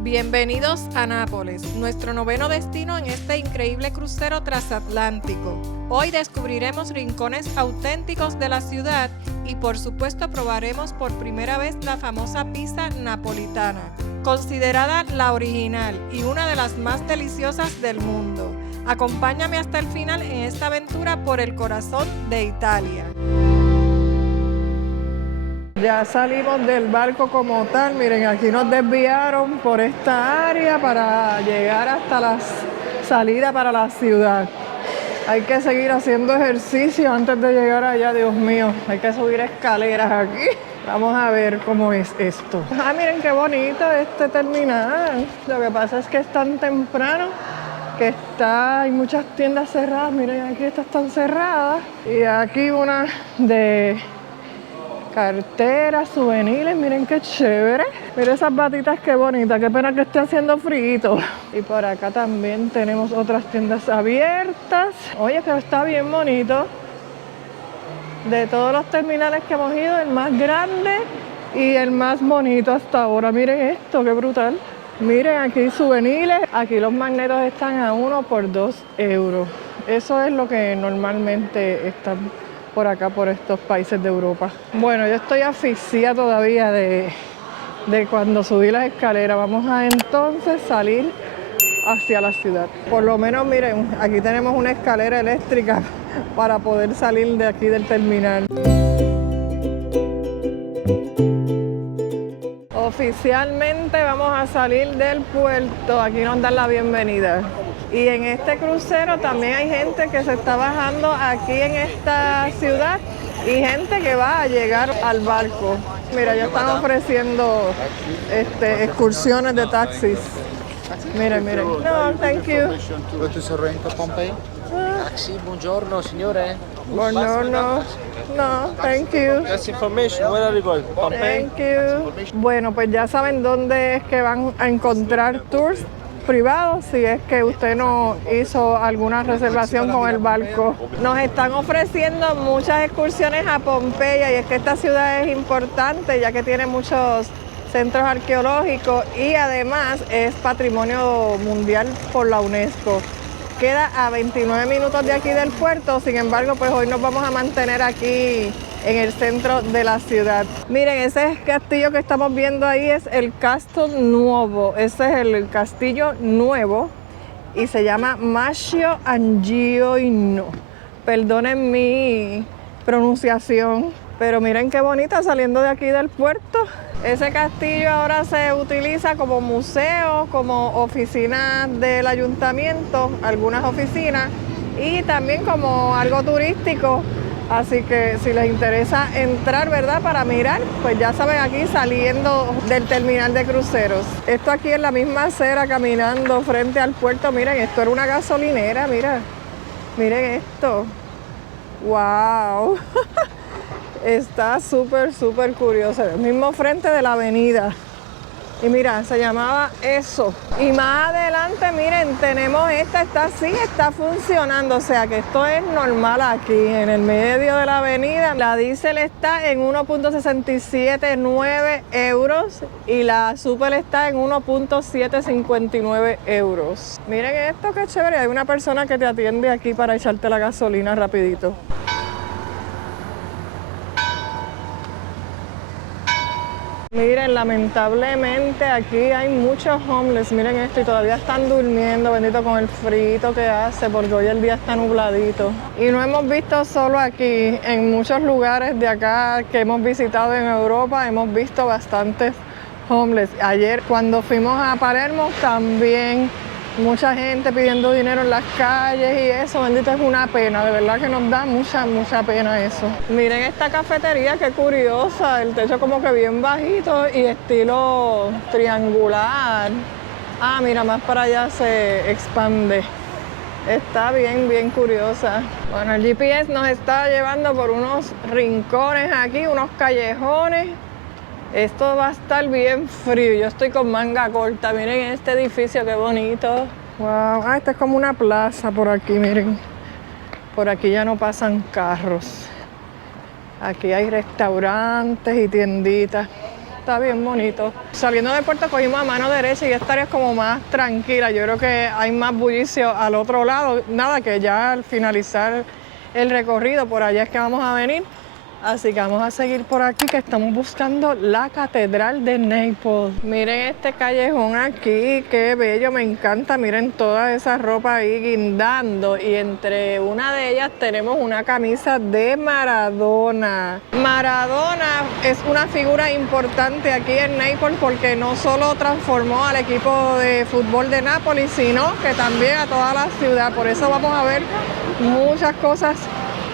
Bienvenidos a Nápoles, nuestro noveno destino en este increíble crucero transatlántico. Hoy descubriremos rincones auténticos de la ciudad y por supuesto probaremos por primera vez la famosa pizza napolitana, considerada la original y una de las más deliciosas del mundo. Acompáñame hasta el final en esta aventura por el corazón de Italia. Ya salimos del barco como tal, miren, aquí nos desviaron por esta área para llegar hasta la salida para la ciudad. Hay que seguir haciendo ejercicio antes de llegar allá, Dios mío, hay que subir escaleras aquí. Vamos a ver cómo es esto. Ah, miren qué bonito este terminal. Lo que pasa es que es tan temprano que hay muchas tiendas cerradas. Miren, aquí estas están cerradas y aquí una de carteras, souvenirs, miren qué chévere. Miren esas batitas, qué bonitas, qué pena que esté haciendo frío. Y por acá también tenemos otras tiendas abiertas. Oye, que está bien bonito. De todos los terminales que hemos ido, el más grande y el más bonito hasta ahora. Miren esto, qué brutal. Miren aquí souvenirs, aquí los magnetos están a 1 por 2 euros. Eso es lo que normalmente están por acá, por estos países de Europa. Bueno, yo estoy asfixiada todavía de cuando subí las escaleras. Vamos a entonces salir hacia la ciudad. Por lo menos, miren, aquí tenemos una escalera eléctrica para poder salir de aquí del terminal. Oficialmente vamos a salir del puerto, aquí nos dan la bienvenida. Y en este crucero también hay gente que se está bajando aquí en esta ciudad y gente que va a llegar al barco. Mira, ya están ofreciendo excursiones de taxis. Miren, miren. No, thank you. Taxi, buongiorno signore. Buongiorno. No, thank you. That's information. Where are you going? Thank you. Bueno, pues ya saben dónde es que van a encontrar tours privados si es que usted no hizo alguna reservación con el barco. Nos están ofreciendo muchas excursiones a Pompeya y es que esta ciudad es importante ya que tiene muchos centros arqueológicos y además es patrimonio mundial por la UNESCO. Queda a 29 minutos de aquí del puerto, sin embargo, pues hoy nos vamos a mantener aquí en el centro de la ciudad. Miren, ese castillo que estamos viendo ahí es el Castel Nuovo. Ese es el castillo nuevo y se llama Mascio Angioino. Perdonen mi pronunciación, pero miren qué bonita saliendo de aquí del puerto. Ese castillo ahora se utiliza como museo, como oficina del ayuntamiento, algunas oficinas, y también como algo turístico. Así que si les interesa entrar, ¿verdad?, para mirar, pues ya saben, aquí saliendo del terminal de cruceros. Esto aquí en la misma acera, caminando frente al puerto. Miren, esto era una gasolinera, mira. Miren esto. ¡Wow! Está súper, súper curioso. El mismo frente de la avenida. Y mira, se llamaba eso. Y más adelante, miren, tenemos esta, está funcionando. O sea que esto es normal aquí, en el medio de la avenida. La diésel está en 1.679 euros y la super está en 1.759 euros. Miren esto, qué chévere. Hay una persona que te atiende aquí para echarte la gasolina rapidito. Miren, lamentablemente aquí hay muchos homeless, miren esto, y todavía están durmiendo, bendito, con el frío que hace, porque hoy el día está nubladito. Y no hemos visto solo aquí, en muchos lugares de acá que hemos visitado en Europa, hemos visto bastantes homeless. Ayer cuando fuimos a Palermo también mucha gente pidiendo dinero en las calles y eso, bendito, es una pena, de verdad que nos da mucha, mucha pena eso. Miren esta cafetería, qué curiosa, el techo como que bien bajito y estilo triangular. Ah, mira, más para allá se expande. Está bien, bien curiosa. Bueno, el GPS nos está llevando por unos rincones aquí, unos callejones. Esto va a estar bien frío. Yo estoy con manga corta. Miren este edificio, qué bonito. Wow. Ah, esta es como una plaza por aquí, miren. Por aquí ya no pasan carros. Aquí hay restaurantes y tienditas. está bien bonito. Saliendo del puerto cogimos a mano derecha y esta área es como más tranquila. Yo creo que hay más bullicio al otro lado. Nada, que ya al finalizar el recorrido, por allá es que vamos a venir. Así que vamos a seguir por aquí, que estamos buscando la Catedral de Naples. Miren este callejón aquí, qué bello, me encanta. Miren toda esa ropa ahí guindando. Y entre una de ellas tenemos una camisa de Maradona. Maradona es una figura importante aquí en Naples porque no solo transformó al equipo de fútbol de Nápoles, sino que también a toda la ciudad. Por eso vamos a ver muchas cosas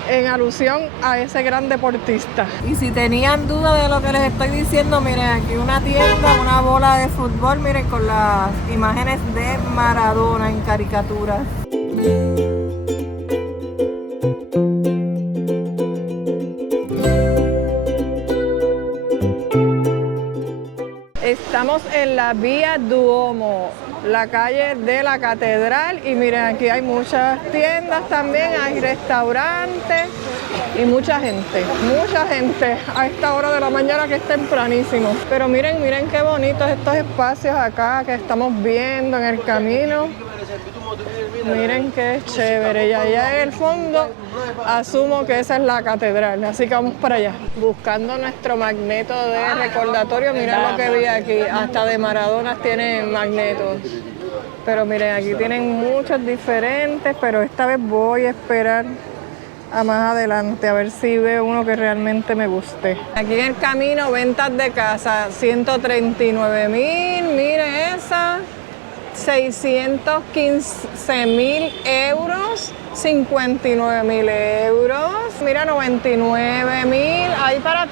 en alusión a ese gran deportista. Y si tenían duda de lo que les estoy diciendo, miren, aquí una tienda, una bola de fútbol, miren, con las imágenes de Maradona en caricaturas. Estamos en la Vía Duomo, la calle de la Catedral, y miren, aquí hay muchas tiendas también, hay restaurantes y mucha gente a esta hora de la mañana, que es tempranísimo. Pero miren qué bonitos estos espacios acá que estamos viendo en el camino. Miren qué chévere, y allá en el fondo asumo que esa es la catedral, así que vamos para allá. Buscando nuestro magneto de recordatorio, miren lo que vi aquí, hasta de Maradona tienen magnetos. Pero miren, aquí tienen muchos diferentes, pero esta vez voy a esperar a más adelante, a ver si veo uno que realmente me guste. Aquí en el camino, ventas de casa, 139.000, miren esa. 615.000 euros, 59.000 euros, mira, 99.000, hay para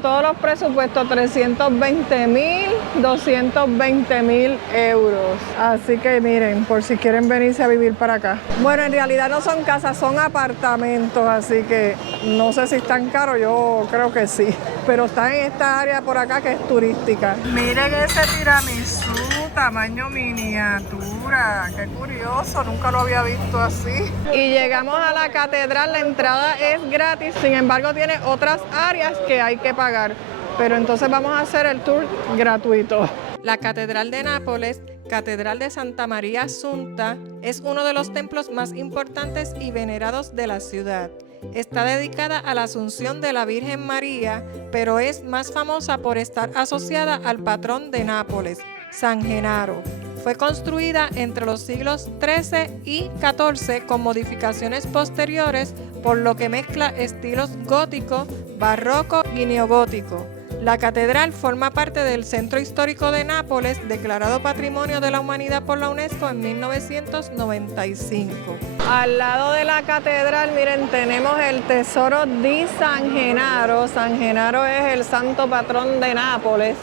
todos los presupuestos, 320.000, 220.000 euros. Así que miren, por si quieren venirse a vivir para acá. Bueno, en realidad no son casas, son apartamentos, así que no sé si están caros, yo creo que sí. Pero están en esta área por acá que es turística. Miren ese tiramisú, tamaño miniatura, qué curioso, nunca lo había visto así. Y llegamos a la catedral, la entrada es gratis, sin embargo tiene otras áreas que hay que pagar, pero entonces vamos a hacer el tour gratuito. La Catedral de Nápoles, Catedral de Santa María Assunta, es uno de los templos más importantes y venerados de la ciudad. Está dedicada a la Asunción de la Virgen María, pero es más famosa por estar asociada al patrón de Nápoles, San Genaro. Fue construida entre los siglos XIII y XIV con modificaciones posteriores, por lo que mezcla estilos gótico, barroco y neogótico. La catedral forma parte del Centro Histórico de Nápoles, declarado Patrimonio de la Humanidad por la UNESCO en 1995. Al lado de la catedral, miren, tenemos el Tesoro di San Genaro. San Genaro es el santo patrón de Nápoles.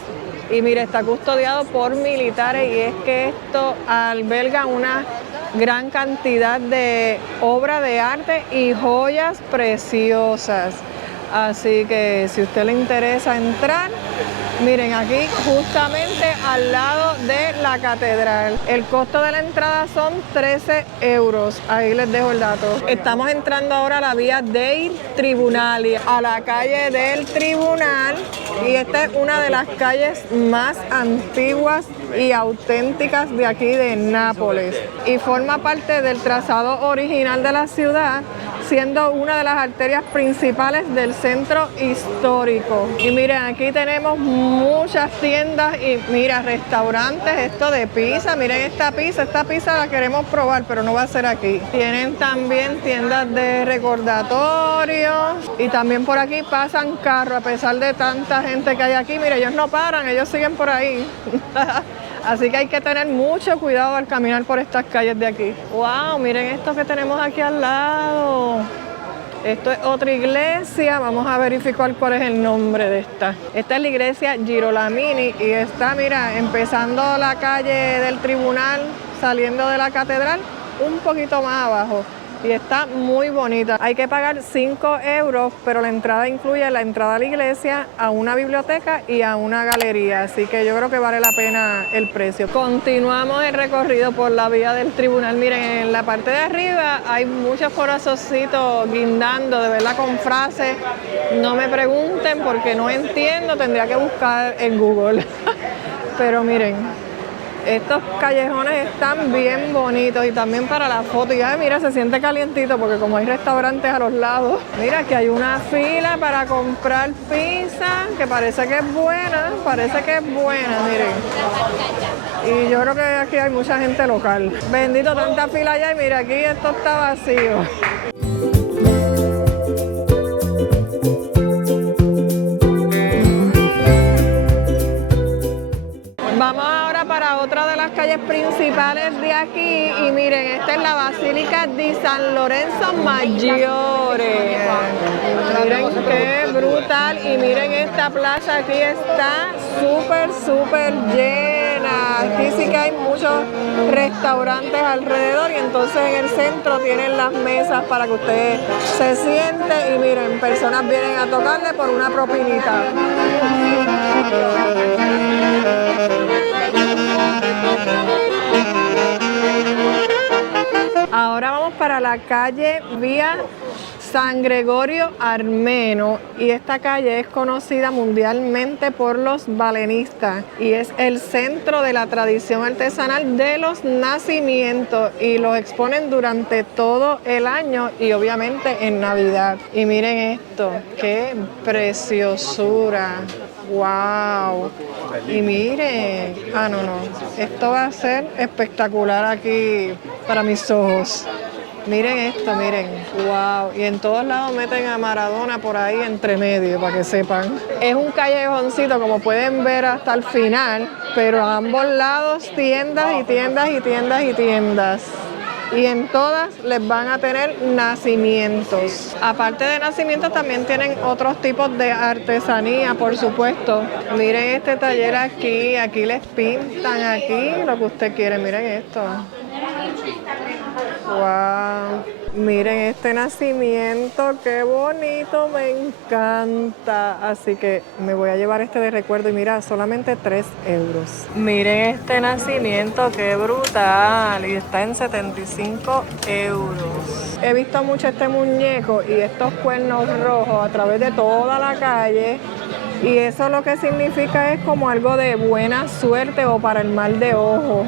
Y mire, está custodiado por militares, y es que esto alberga una gran cantidad de obras de arte y joyas preciosas. Así que si a usted le interesa entrar, miren, aquí justamente al lado de la catedral. El costo de la entrada son 13 euros. Ahí les dejo el dato. Estamos entrando ahora a la vía dei Tribunali, a la calle del Tribunal. Y esta es una de las calles más antiguas y auténticas de aquí de Nápoles. Y forma parte del trazado original de la ciudad, siendo una de las arterias principales del centro histórico. Y miren, aquí tenemos muchas tiendas y mira, restaurantes, esto de pizza. Miren esta pizza la queremos probar, pero no va a ser aquí. Tienen también tiendas de recordatorios y también por aquí pasan carros, a pesar de tanta gente que hay aquí. Mira, ellos no paran, ellos siguen por ahí. Así que hay que tener mucho cuidado al caminar por estas calles de aquí. ¡Wow! Miren esto que tenemos aquí al lado. Esto es otra iglesia. Vamos a verificar cuál es el nombre de esta. Esta es la iglesia Girolamini y está, mira, empezando la calle del Tribunal, saliendo de la catedral, un poquito más abajo. y está muy bonita. Hay que pagar 5 euros, pero la entrada incluye la entrada a la iglesia, a una biblioteca y a una galería, así que yo creo que vale la pena el precio. Continuamos el recorrido por la vía del tribunal. Miren, en la parte de arriba hay muchos corazoncitos guindando, de verdad, con frases. No me pregunten porque no entiendo, tendría que buscar en Google. Pero miren, estos callejones están bien bonitos y también para la foto. Y mira, se siente calientito porque como hay restaurantes a los lados. Mira, que hay una fila para comprar pizza que parece que es buena, miren. Y yo creo que aquí hay mucha gente local. Bendito, tanta fila allá y mira, aquí esto está vacío. Vamos ahora para otra de las calles principales de aquí y miren, esta es la Basílica de San Lorenzo Maggiore. Miren qué brutal y miren esta plaza, aquí está súper llena. Aquí sí que hay muchos restaurantes alrededor y entonces en el centro tienen las mesas para que usted se siente y miren, personas vienen a tocarle por una propinita. Ahora vamos para la calle Vía San Gregorio Armeno y esta calle es conocida mundialmente por los balenistas y es el centro de la tradición artesanal de los nacimientos y los exponen durante todo el año y obviamente en Navidad. Y miren esto, qué preciosura. ¡Wow! Y miren, no, esto va a ser espectacular aquí para mis ojos. Miren esto, miren, wow. Y en todos lados meten a Maradona por ahí entre medio, para que sepan. Es un callejoncito, como pueden ver hasta el final, pero a ambos lados tiendas y tiendas y tiendas y tiendas. Y en todas les van a tener nacimientos. Aparte de nacimientos también tienen otros tipos de artesanía, por supuesto. Miren este taller aquí, aquí les pintan aquí lo que usted quiere, miren esto. Wow, miren este nacimiento, qué bonito, me encanta. Así que me voy a llevar este de recuerdo y mira, solamente 3 euros. Miren este nacimiento, qué brutal, y está en 75 euros. He visto mucho este muñeco y estos cuernos rojos a través de toda la calle. Y eso lo que significa es como algo de buena suerte o para el mal de ojo.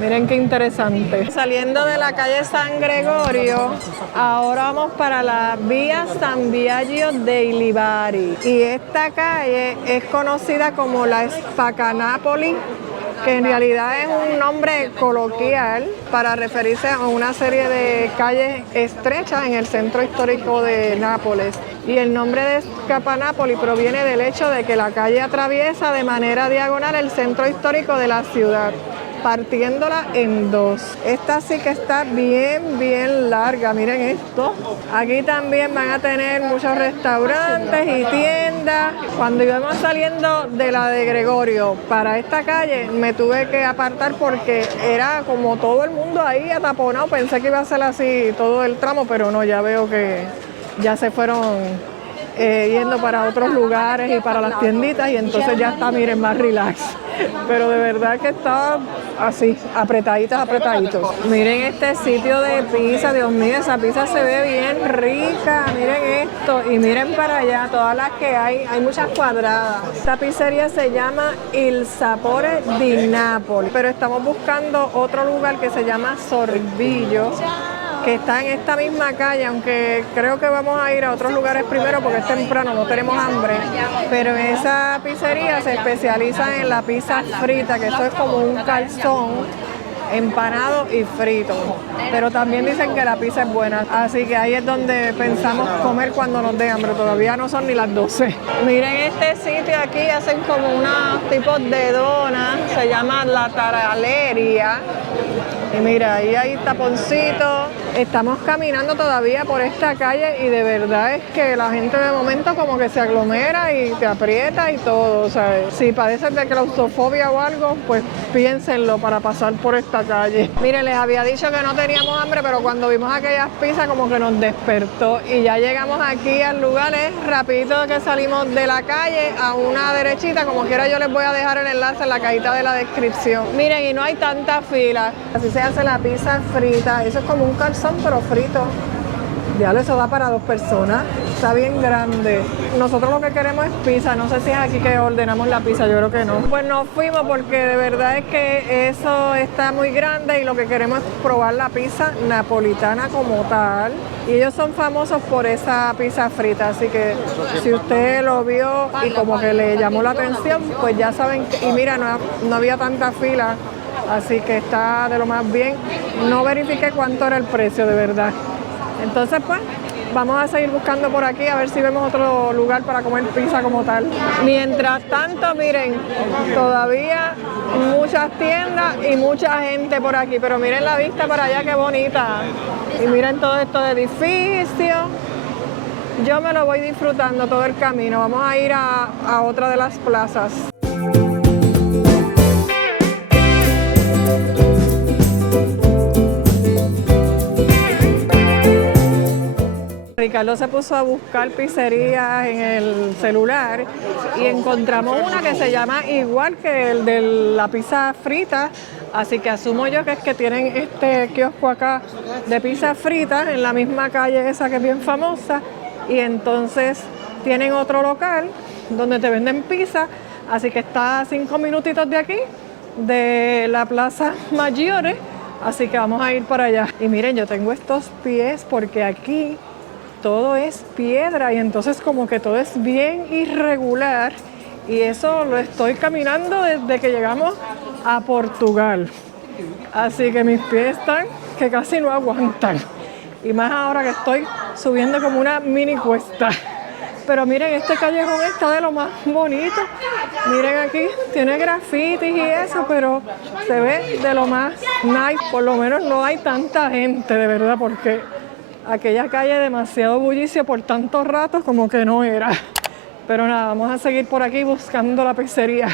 Miren qué interesante. Saliendo de la calle San Gregorio, ahora vamos para la vía San Biagio dei Livari. Y esta calle es conocida como la Spaccanapoli, que en realidad es un nombre coloquial para referirse a una serie de calles estrechas en el centro histórico de Nápoles. Y el nombre de Spaccanapoli proviene del hecho de que la calle atraviesa de manera diagonal el centro histórico de la ciudad, partiéndola en dos. Esta sí que está bien larga, miren esto. Aquí también van a tener muchos restaurantes y tiendas. Cuando íbamos saliendo de la de Gregorio para esta calle, me tuve que apartar porque era como todo el mundo ahí ataponado. Pensé que iba a ser así todo el tramo, pero no, ya veo que ya se fueron yendo para otros lugares y para las tienditas y entonces ya está, miren, más relax. Pero de verdad que está así, apretaditos. Miren este sitio de pizza, Dios mío, esa pizza se ve bien rica. Miren esto y miren para allá, todas las que hay muchas cuadradas. Esta pizzería se llama Il Sapore di Napoli, pero estamos buscando otro lugar que se llama Sorbillo, que está en esta misma calle, aunque creo que vamos a ir a otros lugares primero porque es temprano, no tenemos hambre. Pero en esa pizzería se especializa en la pizza frita, que eso es como un calzón empanado y frito. Pero también dicen que la pizza es buena, así que ahí es donde pensamos comer cuando nos dé hambre. Todavía no son ni las 12. Miren este sitio aquí, hacen como unos tipos de donas, se llama La Taraleria. Y mira, ahí hay taponcitos Estamos caminando todavía por esta calle y de verdad es que la gente de momento como que se aglomera y te aprieta y todo. O sea, si padeces de claustrofobia o algo, pues piénsenlo para pasar por esta calle. Miren, les había dicho que no teníamos hambre, pero cuando vimos aquellas pizzas como que nos despertó y ya llegamos aquí al lugar. Es rapidito que salimos de la calle a una derechita, como quiera yo les voy a dejar el enlace en la cajita de la descripción. Miren, y no hay tanta fila. Así se hace la pizza frita. Eso es como un calzón pero frito. Ya eso da para 2 personas. Está bien grande. Nosotros lo que queremos es pizza. No sé si es aquí que ordenamos la pizza. Yo creo que no. Pues nos fuimos porque de verdad es que eso está muy grande y lo que queremos es probar la pizza napolitana como tal. Y ellos son famosos por esa pizza frita. Así que si usted lo vio y como que le llamó la atención, pues ya saben que... Y mira, no había tanta fila. Así que está de lo más bien. No verifiqué cuánto era el precio, de verdad. Entonces, pues, vamos a seguir buscando por aquí a ver si vemos otro lugar para comer pizza como tal. Mientras tanto, miren, todavía muchas tiendas y mucha gente por aquí. Pero miren la vista para allá, qué bonita. Y miren todo esto de edificios. Yo me lo voy disfrutando todo el camino. Vamos a ir a otra de las plazas. Ricardo se puso a buscar pizzerías en el celular y encontramos una que se llama igual que el de la pizza frita, así que asumo yo que es que tienen este kiosco acá de pizza frita en la misma calle esa que es bien famosa y entonces tienen otro local donde te venden pizza, así que está a 5 minutitos de aquí, de la Plaza Maggiore, así que vamos a ir para allá. Y miren, yo tengo estos pies porque aquí todo es piedra y entonces como que todo es bien irregular y eso lo estoy caminando desde que llegamos a Portugal. Así que mis pies están que casi no aguantan y más ahora que estoy subiendo como una mini cuesta. Pero miren, este callejón está de lo más bonito. Miren aquí, tiene grafitis y eso, pero se ve de lo más nice. Por lo menos no hay tanta gente, de verdad, porque aquella calle demasiado bullicio por tantos ratos como que no era. Pero nada, vamos a seguir por aquí buscando la pizzería.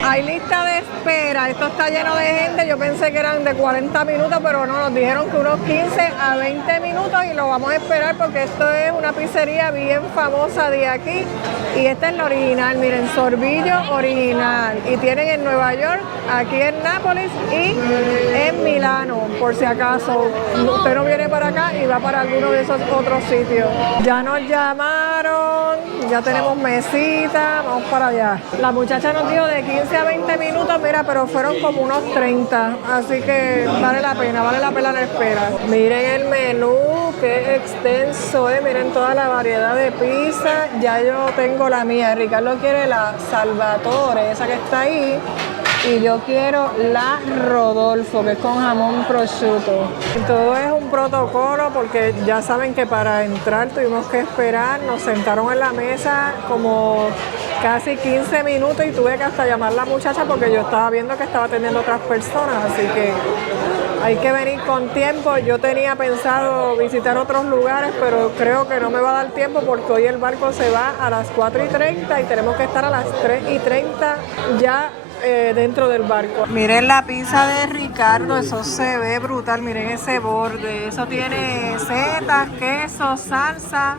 Hay lista de espera, esto está lleno de gente, yo pensé que eran de 40 minutos, pero no, nos dijeron que unos 15 a 20 minutos y lo vamos a esperar porque esto es una pizzería bien famosa de aquí y esta es la original, miren, Sorbillo original y tienen en Nueva York, aquí en Nápoles y en Milano, por si acaso usted no viene para acá y va para alguno de esos otros sitios. Ya nos llamaron, ya tenemos mesita, vamos para allá. La muchacha nos dijo de 15 a 20 minutos, mira, pero fueron como unos 30, así que vale la pena la espera. Miren el menú, qué extenso, miren toda la variedad de pizza, ya yo tengo la mía, Ricardo quiere la Salvatore, esa que está ahí, y yo quiero la Rodolfo, que es con jamón prosciutto. Todo es un protocolo porque ya saben que para entrar tuvimos que esperar, nos sentaron en la mesa como casi 15 minutos y tuve que hasta llamar a la muchacha porque yo estaba viendo que estaba atendiendo a otras personas, así que hay que venir con tiempo. Yo tenía pensado visitar otros lugares, pero creo que no me va a dar tiempo porque hoy el barco se va a las 4:30 y tenemos que estar a las 3:30 ya dentro del barco. Miren la pizza de Ricardo, eso se ve brutal, miren ese borde, eso tiene setas, queso, salsa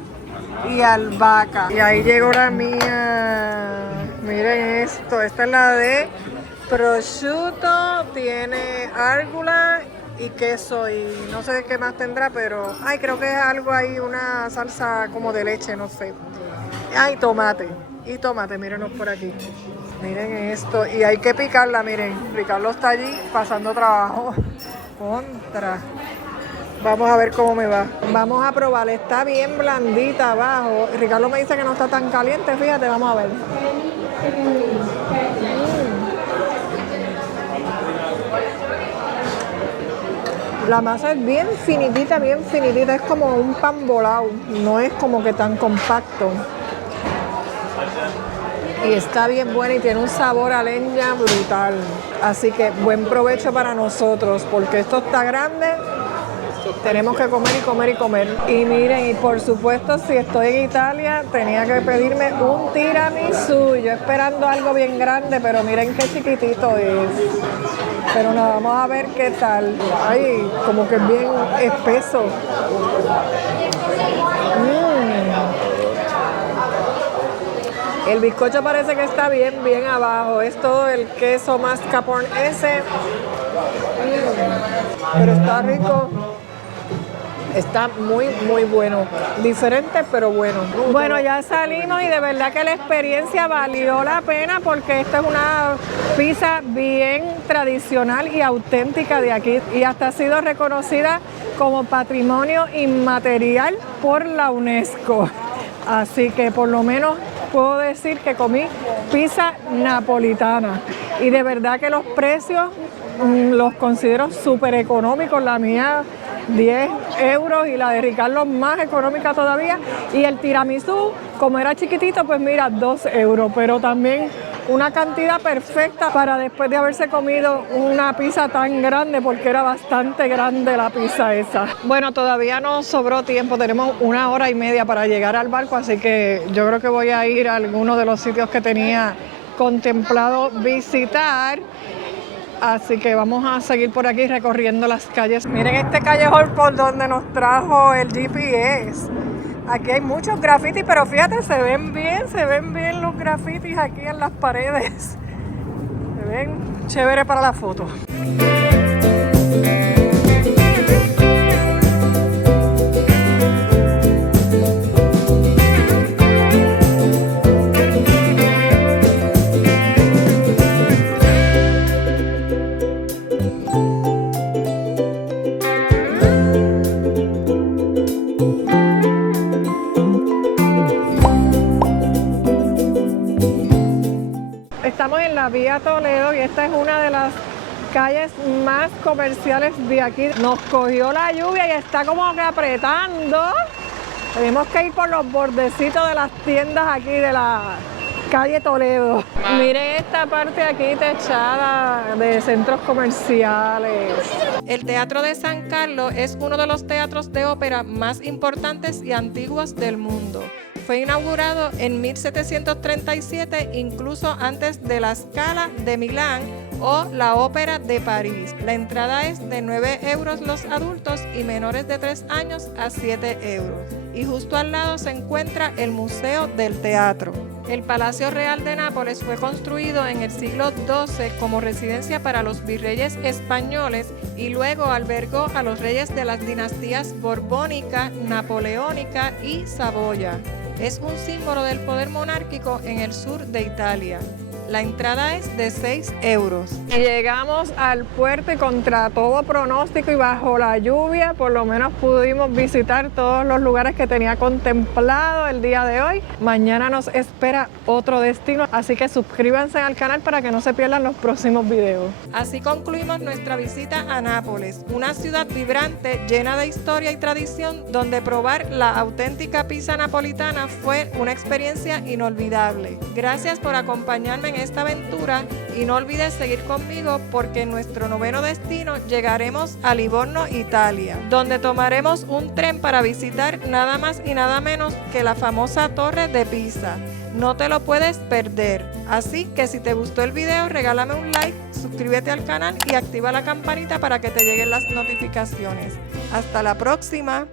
y albahaca. Y ahí llegó la mía, miren esto, esta es la de prosciutto, tiene árgula y queso y no sé qué más tendrá, pero ay, creo que es algo ahí, una salsa como de leche, no sé. Ay, tomate, y tomate, mírenos por aquí. Miren esto, y hay que picarla, miren, Ricardo está allí pasando trabajo. Contra. Vamos a ver cómo me va. Vamos a probar, está bien blandita abajo. Ricardo me dice que no está tan caliente, fíjate, vamos a ver. La masa es bien finitita, es como un pan volado, no es como que tan compacto. Y está bien buena y tiene un sabor a leña brutal. Así que buen provecho para nosotros, porque esto está grande. Tenemos que comer y comer y comer. Y miren, y por supuesto, si estoy en Italia, tenía que pedirme un tiramisú. Yo esperando algo bien grande, pero miren qué chiquitito es. Pero nada, vamos a ver qué tal. Ay, como que es bien espeso. El bizcocho parece que está bien abajo. Es todo el queso mascarpone ese. Pero está rico. Está muy bueno. Diferente, pero bueno. Bueno, ya salimos y de verdad que la experiencia valió la pena porque esta es una pizza bien tradicional y auténtica de aquí. Y hasta ha sido reconocida como Patrimonio Inmaterial por la UNESCO. Así que por lo menos puedo decir que comí pizza napolitana. Y de verdad que los precios los considero súper económicos. La mía 10 euros y la de Ricardo más económica todavía. Y el tiramisú, como era chiquitito, pues mira, 2 euros. Pero también una cantidad perfecta para después de haberse comido una pizza tan grande, porque era bastante grande la pizza esa. Bueno, todavía nos sobró tiempo, tenemos 1 hora y media para llegar al barco, así que yo creo que voy a ir a alguno de los sitios que tenía contemplado visitar. Así que vamos a seguir por aquí recorriendo las calles. Miren este callejón por donde nos trajo el GPS. Aquí hay muchos grafitis, pero fíjate, se ven bien los grafitis aquí en las paredes. Se ven chévere para la foto. Estamos en la Vía Toledo y esta es una de las calles más comerciales de aquí. Nos cogió la lluvia y está como que apretando. Tenemos que ir por los bordecitos de las tiendas aquí de la calle Toledo. Miren esta parte aquí techada de centros comerciales. El Teatro de San Carlos es uno de los teatros de ópera más importantes y antiguos del mundo. Fue inaugurado en 1737, incluso antes de la Scala de Milán o la Ópera de París. La entrada es de 9 euros los adultos y menores de 3 años a 7 euros. Y justo al lado se encuentra el Museo del Teatro. El Palacio Real de Nápoles fue construido en el siglo XII como residencia para los virreyes españoles y luego albergó a los reyes de las dinastías borbónica, napoleónica y Saboya. Es un símbolo del poder monárquico en el sur de Italia. La entrada es de 6 euros. Y llegamos al puerto y contra todo pronóstico y bajo la lluvia, por lo menos pudimos visitar todos los lugares que tenía contemplado el día de hoy. Mañana nos espera otro destino, así que suscríbanse al canal para que no se pierdan los próximos videos. Así concluimos nuestra visita a Nápoles, una ciudad vibrante, llena de historia y tradición, donde probar la auténtica pizza napolitana fue una experiencia inolvidable. Gracias por acompañarme en esta aventura y no olvides seguir conmigo porque en nuestro 9º destino llegaremos a Livorno, Italia, donde tomaremos un tren para visitar nada más y nada menos que la famosa Torre de Pisa. No te lo puedes perder. Así que si te gustó el video, regálame un like, suscríbete al canal y activa la campanita para que te lleguen las notificaciones. Hasta la próxima.